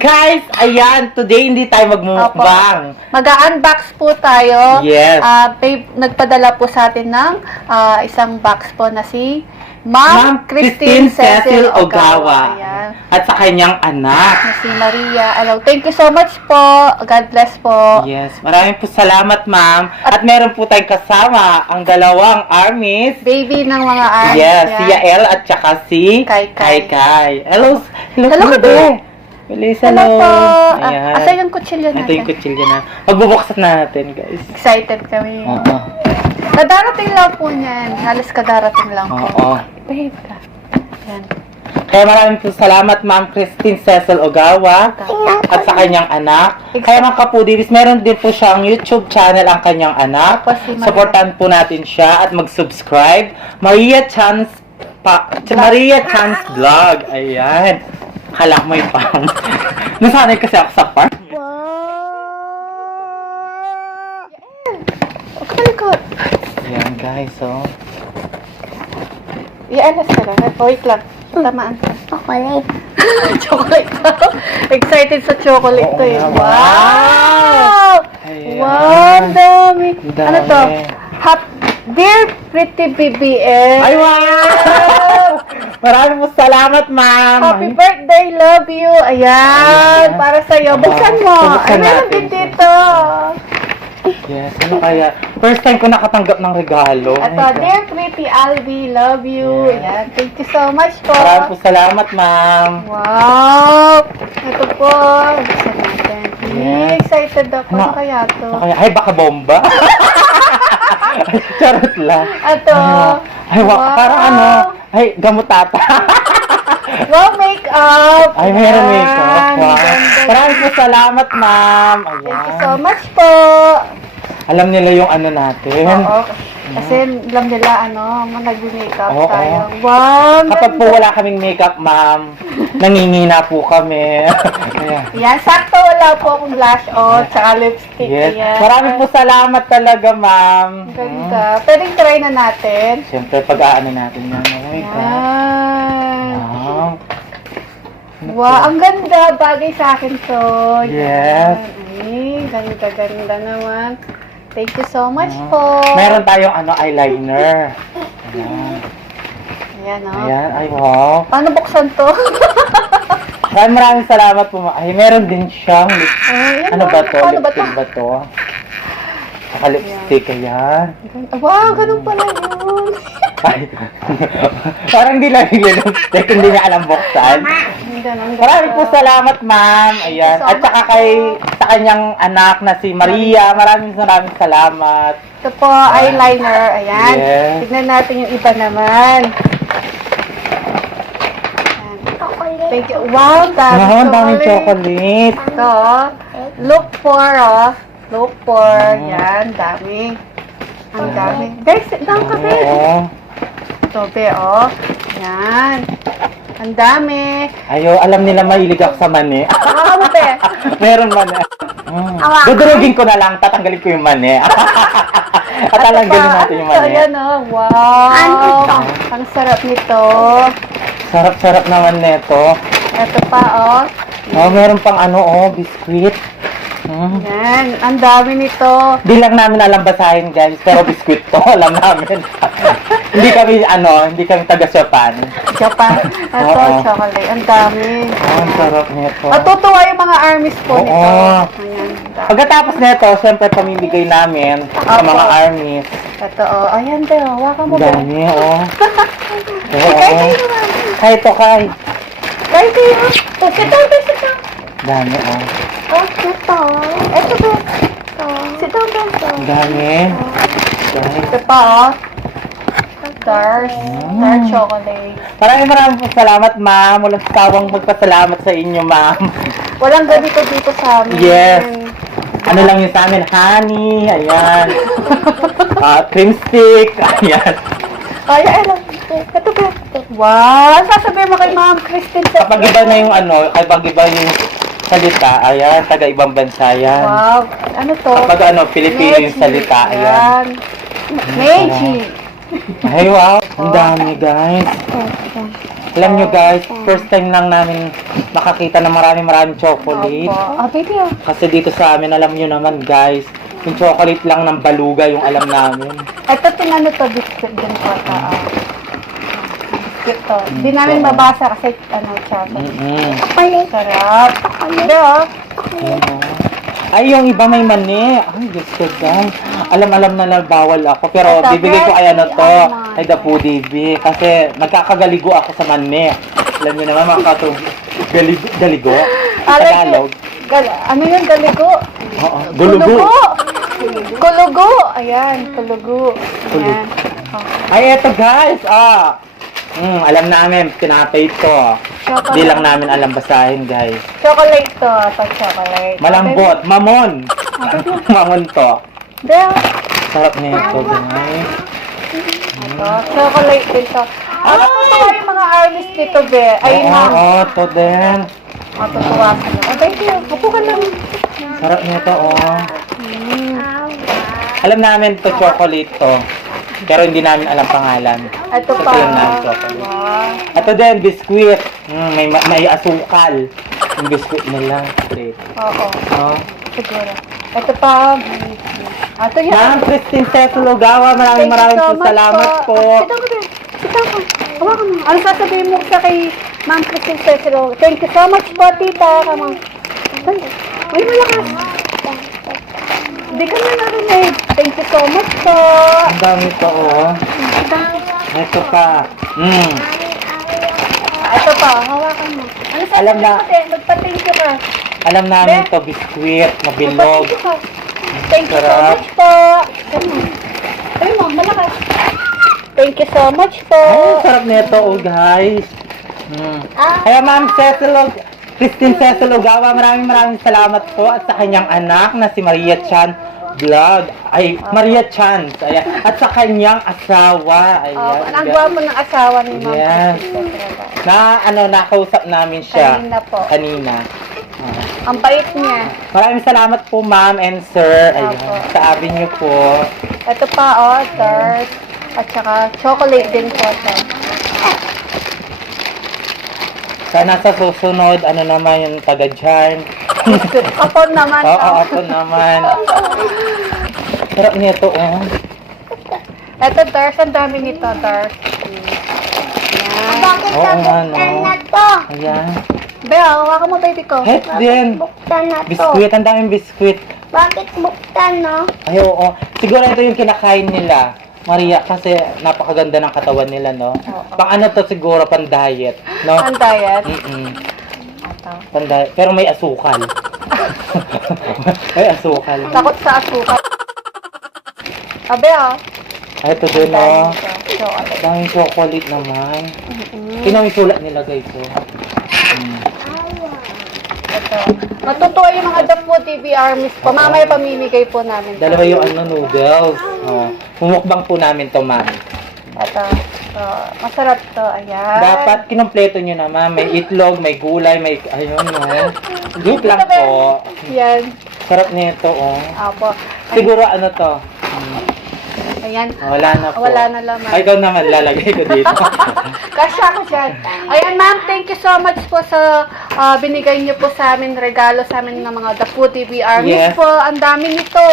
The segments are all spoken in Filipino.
guys, ayan, today hindi tayo magmumukbang. Mag-unbox po tayo. Yes. Nagpadala po sa atin ng isang box po na si Ma'am Christine Cecil Ogawa. Ayan. At sa kanyang anak. Na si Maria. Hello. Thank you so much po. God bless po. Yes, maraming po salamat, ma'am. At meron po tayong kasama ang dalawang armies. Baby ng mga arms. Yes, yan. si Yael at saka si Kai. Kai. Hello, Hello, Kude. Bilis, Hello po. Ayan. Asa yung kutsilyo Ito natin? yung kutsilyo na. Magbubuksan natin, guys. Excited kami. Oo. Kadarating lang po niyan. Halos kadarating lang po. Oo. Babe ka. Yan. Kaya maraming po salamat, Ma'am Christine Cecil Ogawa at sa kanyang anak. Kaya mga kapudibis, meron din po siyang YouTube channel ang kanyang anak. Tapos si Maria. Supportan po natin siya at mag-subscribe. Maria Chance Vlog. Ayan. Kala mo yung pang. Nasanay kasi ako sa park. Okay, good. Ayan, guys, so. I-alas ka lang. Wait lang. Tamaan ka. Chocolate. Chocolate daw. Excited sa chocolate to eh. Oo nga, Wow! Ayan. Wow, ang dami. Dami. Ano to? Dear Pretty BBM. Ay, wow! Maraming po salamat, ma'am. Happy birthday, love you. Ayan, para sa'yo. Buksan mo. Buksan Ay, meron natin din dito. Yes, ano kaya? First time ko nakatanggap ng regalo. Oh my Ito, God. Dear Pretty Albi, love you. Yes. Ayan, thank you so much po. Maraming po salamat, ma'am. Wow! Ito po. Buksan natin. Yes. Excited ako. Ano Ma- kaya to? Okay. Ay, baka bomba. Charot lang. Ito. Ay, parang ano, ay, gamot ata. Wow, makeup. Ay, meron Ayan. makeup. Wow. Ganda. Maraming po salamat, ma'am. Thank you Ayan. so much po. Alam nila yung ano natin. Oo. Kasi alam nila, nag-makeup Oo. tayo. Wow, Kapag po ganda. wala kaming makeup, ma'am, nangingina po kami. Ayan. Yan, sakto wala po akong blush on, tsaka lipstick. Yes. Ayan. Maraming po salamat talaga, ma'am. Ang ganda. Pwedeng try na natin. Siyempre, pag-aano natin yan. Oh my God. Yan. Wow. Wow, ang ganda. Bagay sa akin to. Yes. Yan. Ay, ganda naman. Thank you so much po. Meron tayong eyeliner. Ayan. Ayan, oh. Ayan. Ay, wow. Paano buksan to? Maraming salamat po. Ay, meron din siyang Ay, yan, ano ba to? Paano ba to? Lipstick ba to? Saka lipstick. Ayan. Wow, ganun pala yun. Ay. Parang di lang yung lipstick. Hindi niya alam buksan. Ganun, Maraming po salamat, ma'am. Ayan. At saka sa kanyang anak na si Maria. Maraming salamat. Ito po, eyeliner. Ayan. Yes. Tignan natin yung iba naman. Ayan. Chocolate. Thank you. Wow, Ang daming chocolate. Ito, look for, Look for. Yan, dami. Ang dami. Guys, sit down ka, be. Oo. Ito, be, Yan. Ang dami. Ayo, alam nila mahilig ako sa mani. Ano, be? Meron mani. Dudurugin ko na lang, tatanggalin ko yung mani. At tatanggalin natin yung mani. Ayan, wow. Ano ito? Ang sarap nito. Sarap-sarap naman nito. Ito pa, Oh, meron pang biskuit. Yan, ang dami nito. Di lang namin alam basahin, guys, pero biskuit to, alam namin. hindi kami taga Japan. Japan. Ito, Oo. chocolate. Ang dami. Ang sarap nito. Matutuwa yung mga armies po nito. Oo. Ayan. ang dami. Pagkatapos nito, syempre pamimigay namin sa Opo. mga armies. Ito, ayan, be. Hawakan mo, Ang be. dami, Kay kayo naman. Kay to, kay. Kay kayo. Sit down, be. Sit down. Dami, Ito. Ito, be. Ito. Sit down, be. Ang dami. Guys. Ito pa, Dark chocolate. Maraming po salamat, ma'am. Walang sawang magpasalamat sa inyo, ma'am. Walang ganito dito sa amin. Yes. Ano lang yun sa amin? Honey, ayan. Cream stick, ayan. Ay, alam. Ito, be. Wow, sasabihin mo kay Ma'am Christine. Kapag iba na yung kapag iba yung salita, ayan, taga ibang bansa, yan. Wow, ano to? Kapag Pilipino yung Meiji. salita, ayan. Meiji. Ay, wow. Ang dami, guys. Alam nyo guys, first time lang namin makakita ng maraming chocolate. Opo. Baby, oh. Kasi dito sa amin, alam nyo naman guys, yung chocolate lang ng baluga yung alam namin. Ito, tinano to, biscuit din po. Biscuit to. Hindi namin mabasa kasi, chocolate. Sarap. Hindi, oh. Ay, yung iba may mani. Ay, Diyos ko guys. Alam na bawal ako. Pero Ito, bibigay ko kay ano to, Almond. kay Dapu DB. Kasi nagkakagaligo ako sa mani. Alam nyo naman mga katong galigo. Tagalog. Ano yun, galigo? Oo. Gulugo. Kulugo. Ayan, kulugo. Ayan. Ay, eto guys. Alam namin, tinapay ito. Hindi lang namin alam basahin guys. Chocolate to. Ito, chocolate. Malambot. Mamon. Mamon to. Del. Sarap nito guys. Ito, chocolate din to. Matutuwa yung mga artist dito, be. Ay, ma'am. Oo, to din. Matutuwa sila. Thank you. Upo ka lang. Sarap nito, Alam namin to chocolate to. Pero hindi namin alam pangalan. Ito Ito pa. yung chocolate. Wow. Ito din, biskuit. May asukal. Yung biskuit nila. Great. Oo. Oh. Siguro. Ito pa. Ito yan. Ma'am Christine Cecil Ogawa, maraming salamat po. Sita ko din. Sita ko. Hawakan mo. Ano sasabihin mo sa kay Ma'am Christine Cecil? Thank you so much po, tita. Come on. Uy, malakas. Hindi ka na narinig. Thank you so much po. Ang dami to, Ito pa. Ito pa. Hawakan mo. Ano sasabihin Alam na. mo, te? Magpa-thank you ka. Alam namin to, biskuit, mabilog. Magpa-thank you ka. Thank you so Sarap. much po. Ay mo, malakas. Thank you so much po. Ay, sarap nito, guys. Kaya Ma'am Christine Cecil Ogawa, maraming salamat po at sa kanyang anak na si Maria Chan Vlog. Ay, Maria Chan. Ayan. At sa kanyang asawa. Ayan. Ang gwapo ng asawa ni Ma'am Yes. Christine. Nakausap namin siya. Kanina po. Kanina. Ang bait niya. Maraming salamat po, Ma'am and Sir. Ayan. Opo. Sa amin niyo po. Ito pa, tart. At saka chocolate din po ito. Sana sa susunod, ano naman yung taga dyan. Kapon naman. Oo, ako naman. Sarap nito, Ito, tart. Ang dami nito, tart. Yan. Bakit Oo nga, no. nabuktan na to? Ayan. Bea, hawakan mo baby ko. Het din. Buktan na to. Biskuit, ang daming biskuit. Bakit buktan, no? Ay, oo. Siguro ito yung kinakain nila. Maria, kasi napakaganda ng katawan nila, no? Oo. Pang ano to siguro, pang diet, no? Ang diet. Ito. Pang diet. Pero may asukal. May asukal. Takot sa asukal. Bea. Ay, ito din, no? Chocolate. Daming chocolate naman. Tingnan mo yung sulat nila, guys, Ito. Matutuwa yung mga The Food TV Armies po. Mamaya pamimigay po namin. to. Dalawa yung noodles. Pumukbang po namin to, ma'am. Ito. Masarap to. Ayan. Dapat kinompleto nyo naman. May itlog, may gulay, may ayun, no? Joke lang po. Yan. Sarap nito, Apo. Siguro ano to? Ayan. Wala na po. Wala na laman. Ay, ikaw naman, lalagay ko dito. Kasya ko dyan. Ayan, ma'am, thank you so much po sa binigay niyo po sa amin, regalo sa amin ng mga The Food TV Armies Yes. po. Ang dami nito.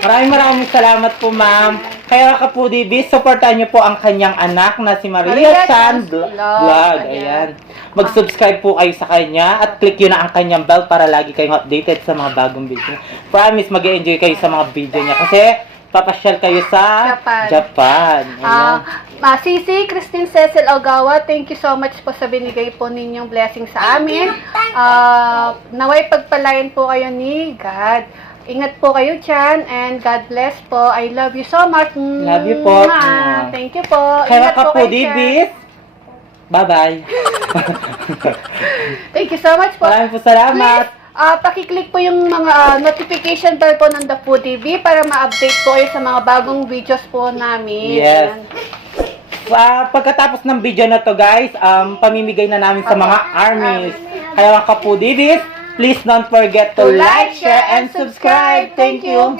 Maraming salamat po, ma'am. Kaya Kapudi, supportan niyo po ang kanyang anak na si Maria Maria Chan Chan's Vlog. Ayan. Mag-subscribe po kayo sa kanya at click yun na ang kanyang bell para lagi kayong updated sa mga bagong video. Promise, mag-enjoy kayo sa mga video niya kasi papasyal kayo sa Japan. Ayan. Sisi, Christine Cecil Ogawa, thank you so much po sa binigay po ninyong blessing sa amin. Naway pagpalain po kayo ni God. Ingat po kayo dyan and God bless po. I love you so much. Love you po. Thank you po. Kaya Ingat po kayo Kapudi, dyan. bye-bye. Thank you so much po. Maraming po salamat. Pakiclick po yung mga notification bell po ng The Food TV para ma-update po kayo sa mga bagong videos po namin. Yes. Pagkatapos ng video na to, guys, pamimigay na namin sa mga armies. Kaya mga Kapudibis, please don't forget to like, share, and subscribe. Thank you.